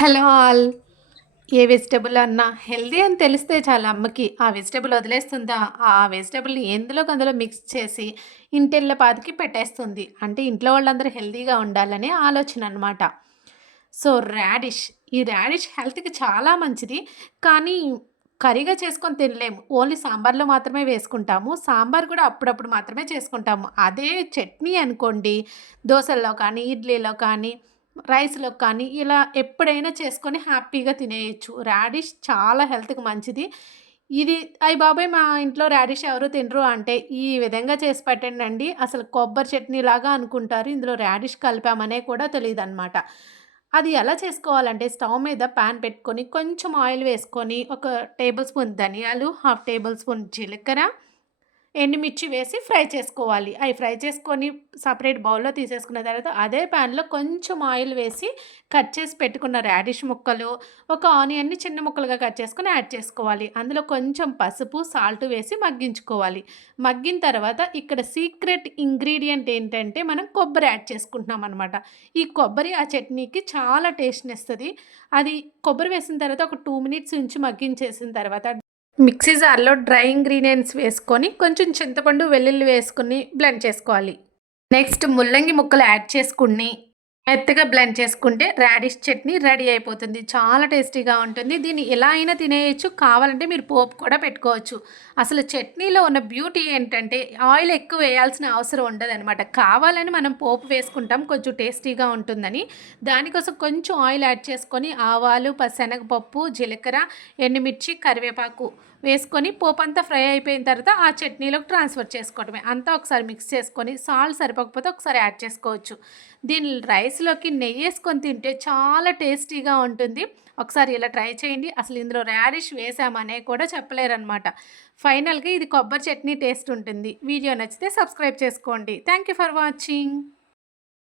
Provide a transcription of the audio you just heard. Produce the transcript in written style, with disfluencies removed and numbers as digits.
Hello all. ఏ vegetable అన్నా healthy అని తెలిస్తే చాలు అమ్మకి. ఆ వెజిటబుల్ వదిలేస్తుందా? ఆ వెజిటబుల్‌ని ఎందులోకి అందులో మిక్స్ చేసి ఇంటిల్లపాదికి పెట్టేస్తుంది. అంటే ఇంట్లో వాళ్ళందరూ హెల్తీగా ఉండాలనే ఆలోచన అనమాట. So, radish. ఈ రాడిష్ హెల్త్‌కి చాలా మంచిది. కానీ కర్రీగా చేసుకొని తినలేము. ఓన్లీ సాంబార్‌లో మాత్రమే వేసుకుంటాము. సాంబార్ కూడా అప్పుడప్పుడు మాత్రమే చేసుకుంటాము. అదే చట్నీ అనుకోండి, దోసల్లో కానీ, ఇడ్లీలో కానీ, రైస్‌లో కానీ ఇలా ఎప్పుడైనా చేసుకొని హ్యాపీగా తినేయొచ్చు. రాడిష్ చాలా హెల్త్‌కి మంచిది. ఇది అయ్య బాబోయ్! మా ఇంట్లో రాడిష్ ఎవరు తినరు అంటే, ఈ విధంగా చేసి పెట్టండండి. అసలు కొబ్బరి చట్నీలాగా అనుకుంటారు. ఇందులో రాడిష్ కలిపామనే కూడా తెలీదనమాట. అది ఎలా చేసుకోవాలంటే స్టవ్ మీద పాన్ పెట్టుకొని, కొంచెం ఆయిల్ వేసుకొని, ఒక టేబుల్ స్పూన్ ధనియాలు, హాఫ్ టేబుల్ స్పూన్ జీలకర్ర, ఎండుమిర్చి వేసి ఫ్రై చేసుకోవాలి. అయి ఫ్రై చేసుకొని సెపరేట్ బౌల్‌లో తీసేసుకున్న తర్వాత అదే పాన్‌లో కొంచెం ఆయిల్ వేసి కట్ చేసి పెట్టుకున్న రాడిష్ ముక్కలు, ఒక ఆనియన్‌ని చిన్న ముక్కలుగా కట్ చేసుకొని యాడ్ చేసుకోవాలి. అందులో కొంచెం పసుపు, సాల్ట్ వేసి మగ్గించుకోవాలి. మగ్గిన తర్వాత ఇక్కడ సీక్రెట్ ఇంగ్రీడియెంట్ ఏంటంటే మనం కొబ్బరి యాడ్ చేసుకుంటున్నామనమాట. ఈ కొబ్బరి ఆ చట్నీకి చాలా టేస్ట్‌నిస్తది. అది కొబ్బరి వేసిన తర్వాత ఒక 2 మినిట్స్ ఉంచి మగ్గించేసిన తర్వాత మిక్సీ జార్‌లో డ్రై ఇంగ్రీడియెంట్స్ వేసుకొని, కొంచెం చింతపండు, వెల్లుల్లి వేసుకొని బ్లెండ్ చేసుకోవాలి. నెక్స్ట్ ముల్లంగి ముక్కలు యాడ్ చేసుకొని, మెత్తగా బ్లెండ్ చేసుకుంటే రాడిష్ చట్నీ రెడీ అయిపోతుంది. చాలా టేస్టీగా ఉంటుంది. దీన్ని ఎలా అయినా తినేయొచ్చు. కావాలంటే మీరు పోపు కూడా పెట్టుకోవచ్చు. అసలు చట్నీలో ఉన్న బ్యూటీ ఏంటంటే ఆయిల్ ఎక్కువ వేయాల్సిన అవసరం ఉండదనమాట. కావాలని మనం పోపు వేసుకుంటాం కొంచెం టేస్టీగా ఉంటుందని. దానికోసం కొంచెం ఆయిల్ యాడ్ చేసుకొని ఆవాలు, శనగపప్పు, జీలకర్ర, ఎండుమిర్చి, కరివేపాకు వేసుకొని పోపంతా ఫ్రై అయిపోయిన తర్వాత ఆ చట్నీలోకి ట్రాన్స్‌ఫర్ చేసుకోవడమే. అంతా ఒకసారి మిక్స్ చేసుకొని సాల్ట్ సరిపోకపోతే ఒకసారి యాడ్ చేసుకోవచ్చు. దీన్ని రైస్‌లోకి నెయ్యేసుకొని తింటే చాలా టేస్టీగా ఉంటుంది. ఒకసారి ఇలా ట్రై చేయండి. అసలు ఇందులో రాడిష్ వేసామనే కూడా చెప్పలేరనమాట. ఫైనల్‌గా ఇది కొబ్బరి చట్నీ టేస్ట్ ఉంటుంది. వీడియో నచ్చితే సబ్స్క్రైబ్ చేసుకోండి. Thank you for watching.